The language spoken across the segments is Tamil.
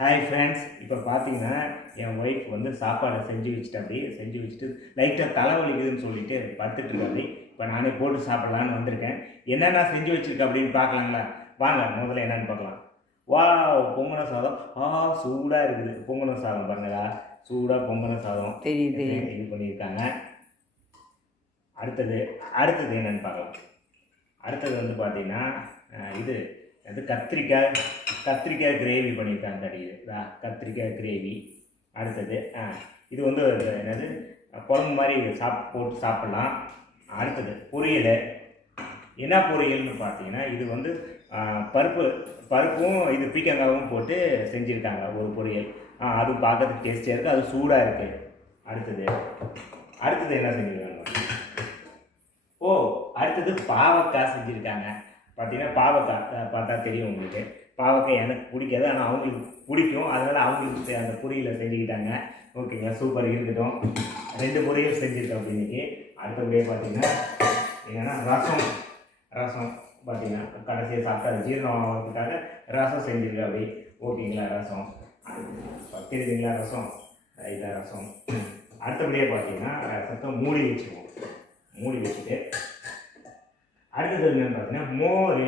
ஹாய் ஃப்ரெண்ட்ஸ் இப்போ பார்த்தீங்கன்னா என் ஒய்ஃப் வந்து சாப்பாடை செஞ்சு வச்சுட்டு அப்படி செஞ்சு வச்சுட்டு லைட்டாக தலைவலிக்குதுன்னு சொல்லிட்டு படுத்துட்டு இருக்காப்படி இப்போ நானே போட்டு சாப்பிடலான்னு வந்திருக்கேன். என்னென்ன செஞ்சு வச்சிருக்க அப்படின்னு பார்க்கலாங்களா? வாங்க முதல்ல என்னன்னு பார்க்கலாம். வா பொங்கன சாதம். ஆ சூடாக இருக்குது. பொங்கன சாதம் பாருங்களா. சூடாக பொங்கன சாதம். தெரியுது இது பண்ணியிருக்காங்க? அடுத்தது அடுத்தது என்னன்னு பார்க்கலாம். அடுத்தது வந்து பார்த்தீங்கன்னா இது அது கத்திரிக்காய் கத்திரிக்காய் கிரேவி பண்ணியிருக்காங்க தடியுது கத்திரிக்காய் கிரேவி அடுத்தது ஆ இது வந்து என்னது? குழம்பு மாதிரி சாப் போட்டு சாப்பிட்லாம். அடுத்தது பொரியல். என்ன பொரியல்னு பார்த்தீங்கன்னா இது வந்து பருப்பு பருப்பும் இது பீக்கங்காவும் போட்டு செஞ்சுருக்காங்க ஒரு பொரியல். ஆ அது பார்க்கறதுக்கு டேஸ்டியாக இருக்குது அது சூடாக இருக்குது அடுத்தது அடுத்தது என்ன செஞ்சுருக்காங்க? ஓ அடுத்தது பாவக்காய் செஞ்சுருக்காங்க. பார்த்தீங்கன்னா பாவக்காய் பார்த்தா தெரியும் உங்களுக்கு. பாவக்காய் எனக்கு பிடிக்காது ஆனால் அவங்களுக்கு பிடிக்கும். அதனால் அவங்களுக்கு அந்த பொரியலை செஞ்சுக்கிட்டாங்க. ஓகேங்க சூப்பர் இருக்கட்டும். ரெண்டு பொரியல் செஞ்சுருக்கோம் அப்படின்னைக்கு அடுத்தபடியே பார்த்தீங்கன்னா என்னென்னா ரசம். ரசம் பார்த்தீங்கன்னா கடைசியாக சாப்பிட்டா ஜீரணம் ஆகிறதுக்காக ரசம் செஞ்சுருக்கேன் அப்படி. ஓகேங்களா ரசம். தெரியுதுங்களா ரசம்? இதான் ரசம். அடுத்தபடியே பார்த்தீங்கன்னா ரசத்தை மூடி வச்சுக்குவோம். மூடி வச்சுட்டு அடுத்தது என்னன்னு பார்த்தீங்கன்னா மோர்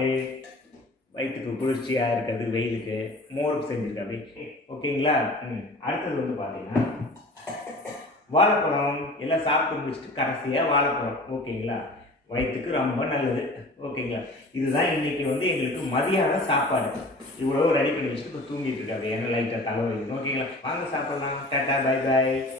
வயிற்றுக்கு குளிர்ச்சியாக இருக்கிறது வெயிலுக்கு மோர் செஞ்சுருக்காப்படி ஓகேங்களா ம். அடுத்தது வந்து பார்த்தீங்கன்னா வாழைப்பழம் எல்லாம் சாப்பிட்டு முடிச்சுட்டு கடைசியாக வாழைப்பழம். ஓகேங்களா வயிற்றுக்கு ரொம்ப நல்லது. ஓகேங்களா இதுதான் இன்றைக்கி வந்து எங்களுக்கு மதியான சாப்பாடு. இவ்வளோ ரெடி பண்ணி வச்சுட்டு இப்போ தூங்கிட்டு இருக்காது ஏன்னா லைட்டாக தலை வலிக்குது. ஓகேங்களா வாங்க சாப்பிட்லாம். Tata bye bye